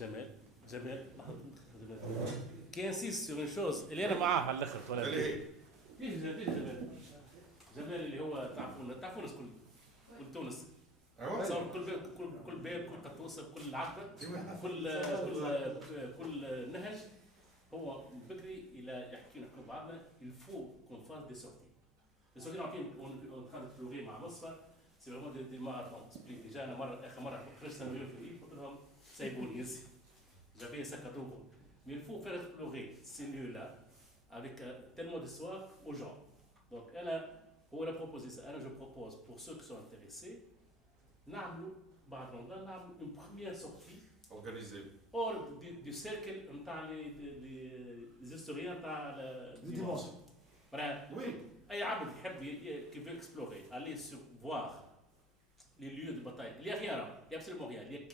جمال جمال qui insiste sur une chose اللي انا معاه على الاخر ولا ليه جمال جمال اللي هو تعرفون كل تونس تصور كل باب كل قطوسه كل عقبه كل نهج هو بكري الى يحكي نحكوا بعضنا il faut qu'on fasse des sorties. Les sorties on est en train de pleurer مع مصفى c'est vraiment des marathons split. Déjà انا اخر مره خرجت سنويين في قلت لهم سايبوني يزي j'avais un sac à dos. Mais il faut faire explorer ces lieux-là avec tellement d'histoire aux gens. Donc, on a proposé ça. Je propose pour ceux qui sont intéressés, une première sortie organisée hors du cercle des historiens du dimanche. Oui. Qui veut explorer, aller voir les lieux de bataille. Il n'y a rien, il n'y a absolument rien. Il y a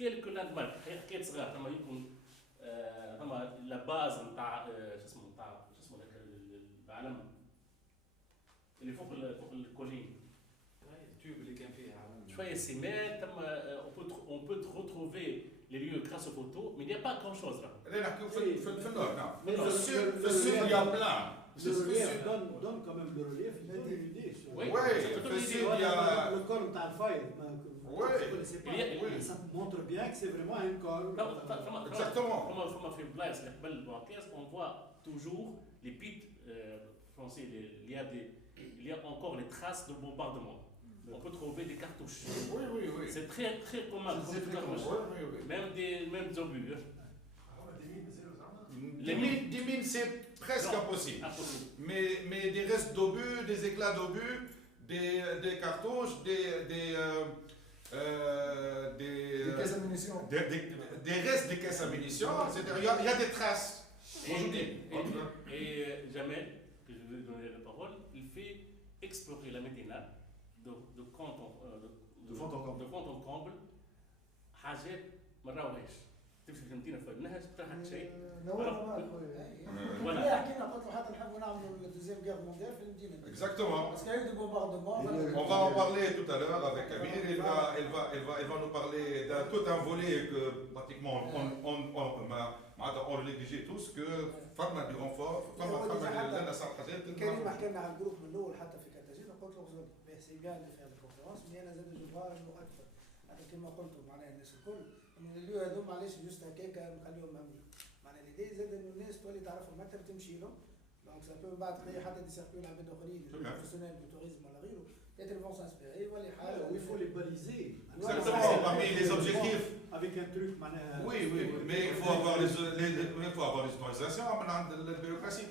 quelques landmarks. حكاية صغار لما يكون لا باز نتاع شو اسمه العلم اللي فوق الكولين التيوب اللي كان فيها علم شويه سيمان تم on peut retrouver les lieux grâce aux photos mais il n'y a pas grand chose là. لا نحكيو في النور نعم في السود il y a plein. Donne quand même le relief, il donne une idée. Oui, il y a le col de Alfaï. Oui, ça montre bien que c'est vraiment un col. Exactement. Comme on fait Blaise, on voit toujours les pites français. Il y a encore les traces de bombardement. On peut trouver des cartouches. Oui. C'est très très commun. Même des obus. Les mines, c'est presque impossible. Mais des restes d'obus, des éclats d'obus, des cartouches, des caisses à munitions. Des restes de caisses à munitions. C'est-à-dire, il y a des traces. Et Jamel, que je vais donner la parole, il fait explorer la Médina de fond en comble. حاجات ما نراوهاش. تمشي في المدينه في النهج تلحق شيء ولا حكينا قلت له حتى نحبوا نعملوا الدوزيام غير مونديال في المدينه. Exactement. Parce qu'il y a eu des bombardements. On va en parler tout à l'heure avec Amir. Il va nous parler d'un tout un volet que pratiquement on le négligeait tous que فما du renfort فما لنا صار حاجات. كريم حكى لنا على الجروب من الاول حتى في كاتاجينا قلت له سي بيان في هذه الكونفرنس مي انا زاد جو فوا انه اكثر. هذا كما قلت معناها الناس الكل انه اللي هذوما معليش جوست هكاك نخليهم ممنوع. معناها الإيديا زاد انه الناس تولي تعرفهم اكثر تمشي لهم. دونك سا بو بعد تخيل حتى دي سيركول عباد اخرين بروفيسيونيل دو توريزم ولا غيره peut-être ils vont s'inspirer ولا حاجه. Il faut les baliser. Exactement, parmi les objectifs. Avec un truc معناها. Oui, mais il faut avoir les autorisations من la bureaucratie.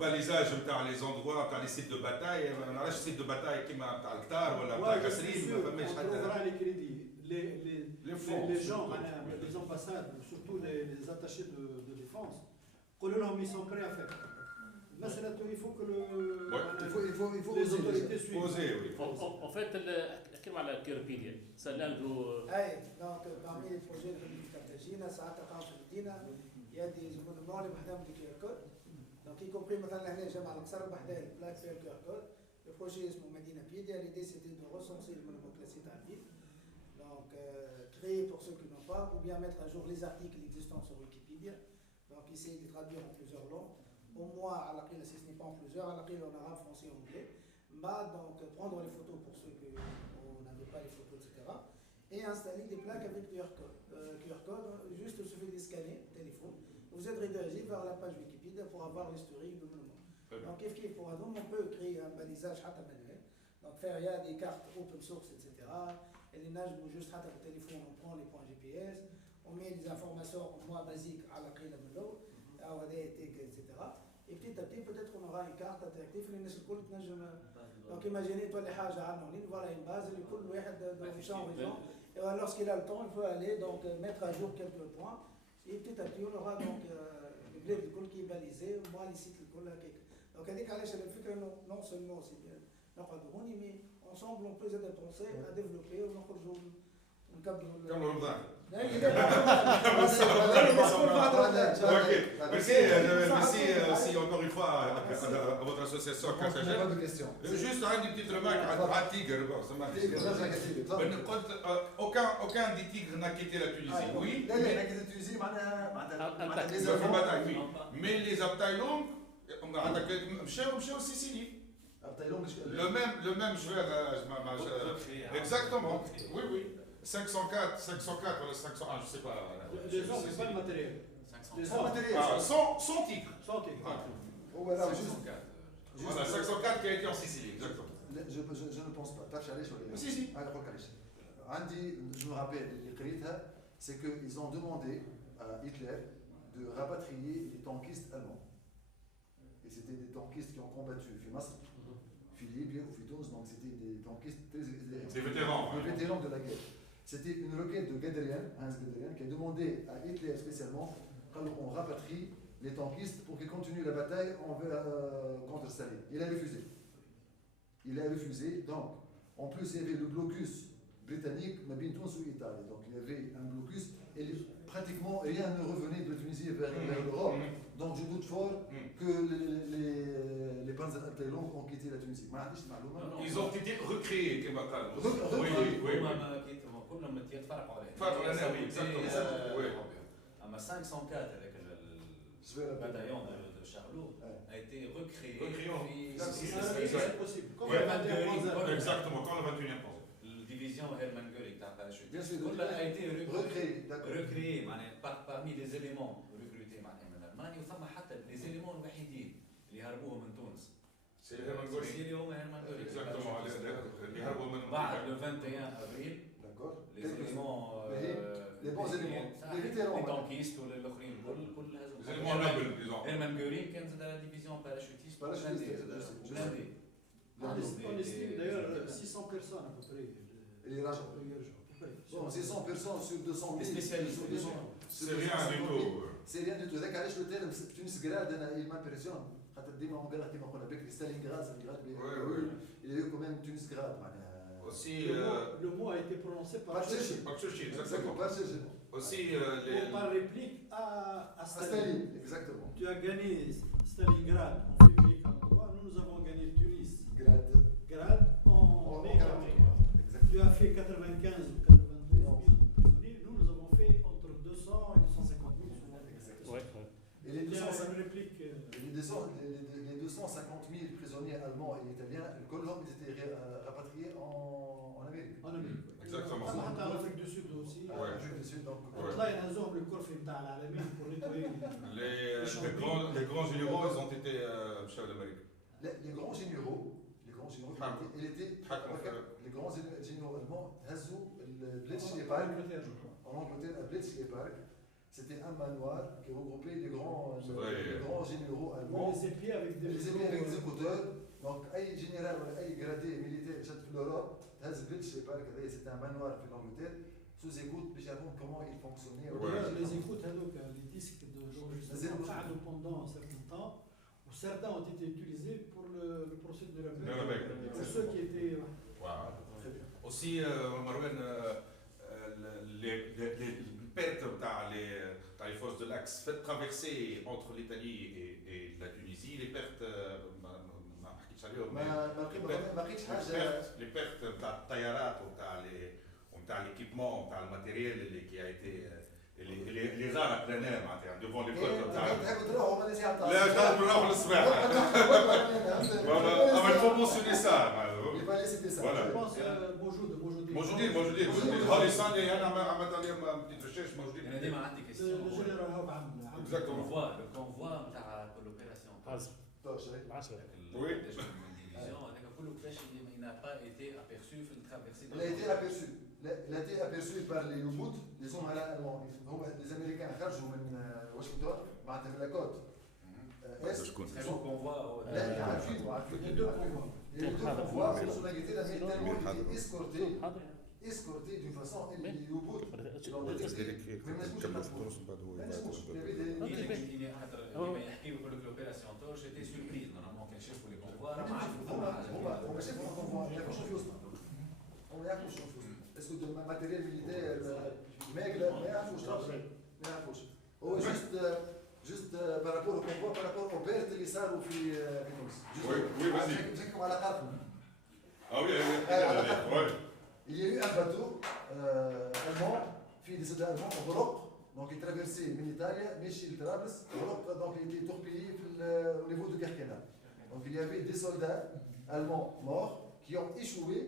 Balisage نتاع les endroits نتاع les sites de bataille, ما نعرفش سيت دو باتاي كيما نتاع القطار ولا نتاع كسرين ما فماش حتى. Les gens, les ambassades, surtout les attachés de défense, ils sont prêts à faire. Il faut que les autorités suivent. En fait, نحكي على الكيربيديا سالنا donc parmi les projets de Cartagena ساعات تقع في المدينه il y a des événements اللي بحدهم دي كير كود donc y compris مثلا هنا جامع القصر بحدا البلاك فير كير كود le projet اسمه مدينه بيديا l'idée c'était de recenser les monuments classés dans la ville. Donc, créer pour ceux qui n'ont pas, ou bien mettre à jour les articles existants sur Wikipédia. Donc, essayer de les traduire en plusieurs langues. Au moins, à la clé, si ce n'est pas en plusieurs, à la clé en arabe, français, anglais. Donc, prendre les photos pour ceux qui n'avaient pas les photos, etc. Et installer des plaques avec QR code. QR code, juste il suffit de scanner, téléphone. Vous êtes redirigé vers la page Wikipédia pour avoir l'historique du monument. Donc, pour un homme, on peut créer un balisage manuel. Donc, faire il y a des cartes open source, etc. Et les nages, juste à le téléphone, on prend les points GPS, on met des informations au moins basiques à la clé de l'eau, etc. Et petit à petit, peut-être qu'on aura une carte interactive, donc imaginez, toi, les hages en ligne, voilà une base, dans les champs régions. Et lorsqu'il a le temps, il peut aller donc mettre à jour quelques points. Et petit à petit, on aura donc le bled qui est balisé, moi, les sites, donc, elle dit qu'à l'échelle de fikr, non seulement c'est bien, mais ensemble, on peut aider à penser, à développer, ونكملوا كم رمضان. Ok, merci encore une fois à votre association Carthagène. Juste une petite remarque à Tigre. Aucun des tigres n'a quitté la Tunisie, oui. Mais les Abtaïlong, مشاو Sicile. Le même joueur. Exactement. Oui, oui. 504 ou 501, je sais pas. Les hommes, c'est pas le matériel. 500. Son tigre. Sans tigre. Voilà, 504 qui a été en Sicile, exactement. Je ne pense pas. Si, si. Andy, je me rappelle, c'est qu'ils ont demandé à Hitler de rapatrier les tankistes allemands. Et c'était des tankistes qui ont combattu Fimasr, Libye ou Tunis, donc c'était des tankistes très des vétérans. Des vétérans de la guerre. C'était une requête de Guderian, Hans Guderian, qui a demandé à Hitler spécialement qu'on rapatrie les tankistes pour qu'ils continuent la bataille contre Staline. Il a refusé. Il a refusé, donc en plus il y avait le blocus britannique, Mabin Tunis ou Italie. Donc il y avait un blocus et pratiquement rien ne revenait de Tunisie vers l'Europe. Donc je doute fort que les Panzer Abteilung ont quitté la Tunisie. Ils ont été recréés, comme كلهم يتفرقوا عليه. فرقوا عليه oui, exactement. Oui. أما 504 avec le bataillon de Charlot a été recréé. C'est possible. Exactement, quand le 21e pense. La division Hermann Göring تاع parachutiste a été recréée parmi les éléments recrutés من ألمانيا وثم حتى les éléments الوحيدين اللي هربوهم من تونس. C'est Hermann Göring. C'est Hermann Göring. Exactement, اللي هربوا من بعد le 21 avril. Les éléments, les bons éléments, les vétérans, les tankistes ou l'auخرين كل les éléments nobles, disons. Hermann Göring كانت la division parachutiste. On estime d'ailleurs 600 personnes à peu près. Et les rageants. Bon, 600 personnes sur 200 000. Spécialistes. C'est rien du tout. C'est rien du tout. هذاك علاش قلت لهم تونس غراد انا il m'impressionne خاطر ديما امبارح كيما قلنا بكري ستالينغراد il y a eu quand même Tunis grade معناها. Aussi, le mot a été prononcé par Churchill, exactement. Aussi, par réplique à Staline. Exactement. Tu as gagné Stalingrad en février 1943, nous avons gagné Tunis. Grade en mai 1943. Tu as fait 95 ou 92 000 prisonniers, nous avons fait entre 200 et 250 000. Et les 250 000 prisonniers allemands et italiens, ils étaient rapatriés en Amérique. En Amérique. Exactement. En Afrique du Sud aussi. En Afrique du Sud, donc. Là, il y a un zone, le corps fait pour nettoyer. Les grands généraux, ils ont été chefs d'Amérique. Les grands généraux, les grands généraux allemands, Hazou, le Bletchley Park, en Angleterre, le Bletchley Park, c'était un manoir qui regroupait les grands généraux allemands. Les épées avec des exécuteurs. Donc, un général ou un gradé militaire de l'Europe, c'était un manoir en Angleterre, sous écoute, puis j'avoue comment il fonctionnait. Les écoutes, les disques d'enregistrement pendant un certain temps, où certains ont été utilisés pour le procès de la paix. Pour ceux qui étaient. Très bien. Aussi, Marouane, les pertes dans les forces de l'Axe faites traverser entre l'Italie et la Tunisie, les pertes. Les pertes تاع الطيارات وتاع l'équipement وتاع الماتيريال اللي qui a été les غارق لنا معناتها devant les côtes تاع لا تحبوا نروحوا للصباح اما il faut mentionner ça Je pense موجودين هذه ثانية أنا عملت عليهم petite recherche موجودين. أنا ديما عندي question. Exactement. Le convoi نتاع l'opération. Oui. Il n'a pas été aperçu في الtraversée. Il a été aperçu. Il a été aperçu par les U-boot, les sous-marins allemands. Les Américains خرجوا من واشنطن معناتها من la côte. Très beau convoi. Il y a deux convois. Il y a deux convois sur la guette tellement il était escorté d'une façon les U-boot. يحكي بيقول لك l'opération Tor, j'étais surprise normalement كان شافوا les convois ما شافوا الكونفوا ما يعرفوش شنو في وسطنا. ما يعرفوش شنو في وسطنا. اسكو الماتيريال ميليتير ما يعرفوش ما يعرفوش. هو جست بارابور au convoi, par rapport aux pertes اللي صاروا في تونس. وي vas-y. نحكيكم على قارتنا. Ah oui, oui. Il y a eu un bateau allemand, في des soldats allemands en Europe, donc il traversait من إيطاليا ماشي لطرابلس, donc il était torpillé au niveau de Kerkena. Donc il y avait des soldats allemands morts qui ont échoué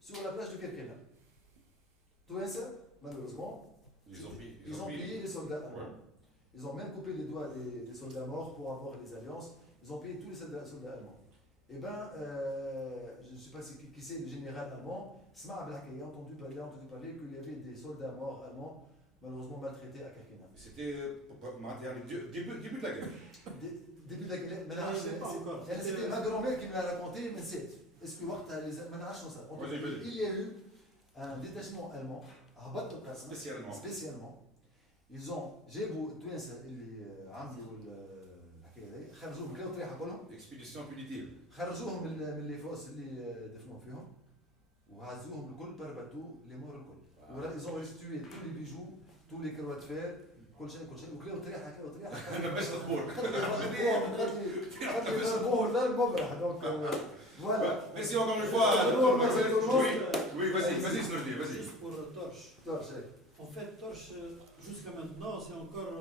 sur la plage de Kerkena. Tout ça, malheureusement, ils ont pillé les soldats allemands. Ouais. Ils ont même coupé les doigts des soldats morts pour avoir des alliances. Ils ont pillé tous les soldats allemands. Eh bien, je ne sais pas qui c'est le général allemand, Sma Ablaki a entendu parler qu'il y avait des soldats morts allemands, malheureusement maltraités à Kerkena. C'était début de la guerre. Début de la guerre, mais c'était ma grand-mère qui me l'a raconté, mais c'est. Est-ce que il y a eu un détachement allemand à Bat spécialement. Ils ont جابوا التوانسه اللي عملوا الحكايه هذه خرجوهم كلاو طريحه كلهم اكسبيديسيون بوليتيف خرجوهم من لي فوس اللي دفنوا فيهم وعزوهم الكل بربطوا لي مور الكل ils ont restitué tous les bijoux tous les croix de fer كل شيء وكلاو طريحه انا باش نخبر خدوا لا المبرح دونك voilà merci encore une fois oui vas-y Snordi vas-y juste pour Torche. En fait, Torche, jusqu'à maintenant, c'est encore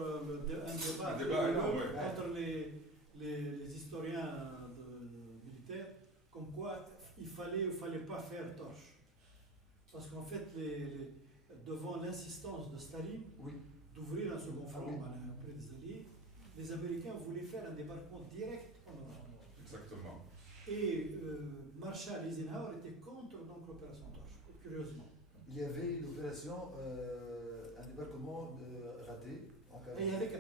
un débat entre les historiens militaires, comme quoi il fallait ou il ne fallait pas faire Torche. Parce qu'en fait, devant l'insistance de Staline d'ouvrir un second front après des alliés, les Américains voulaient faire un débarquement direct en Europe. Exactement. Et Marshall Eisenhower était contre l'opération Torche, curieusement. Il y avait l'opération, un débarquement raté. Et il y avait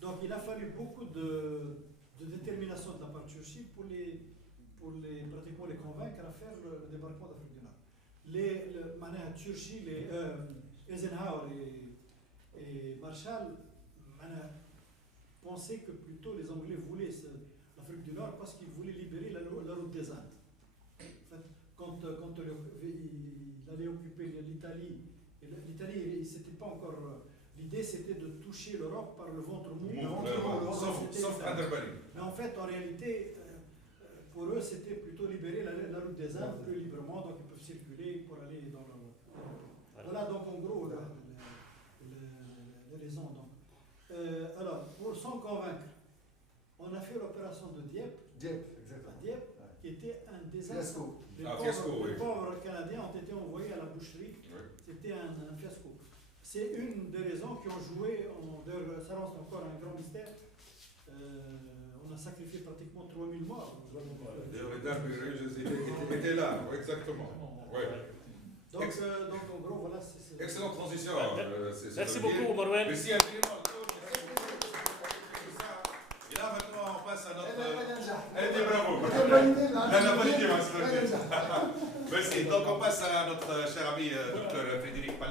donc il a fallu beaucoup de détermination de la part de Churchill pour pratiquement les convaincre à faire le débarquement d'Afrique du Nord. Churchill, Eisenhower et Marshall pensaient que plutôt les Anglais voulaient l'Afrique du Nord parce qu'ils voulaient libérer la route des Indes. Quand il allait occuper l'Italie, c'était pas encore. L'idée c'était de toucher l'Europe par le ventre mou. Sauf Underbelly. Mais en fait, en réalité, pour eux, c'était plutôt libérer la route des Indes plus librement, donc ils peuvent circuler pour aller dans le. Voilà donc en gros les raisons. Donc. Alors, pour s'en convaincre, on a fait l'opération de Dieppe. Exactement. Dieppe, qui était un désastre. Les pauvres Canadiens ont été envoyés à la boucherie. Oui. C'était un fiasco. C'est une des raisons qui ont joué, ça reste encore un grand mystère. On a sacrifié pratiquement 3000 morts. Les dames étaient là, exactement. Ouais. Donc en gros, voilà. Excellente transition. Merci beaucoup, Marouane. Merci infiniment. Et là, maintenant, on passe à notre. Bravo. Merci. Donc, on passe à notre cher ami, Dr. Frédéric Palais.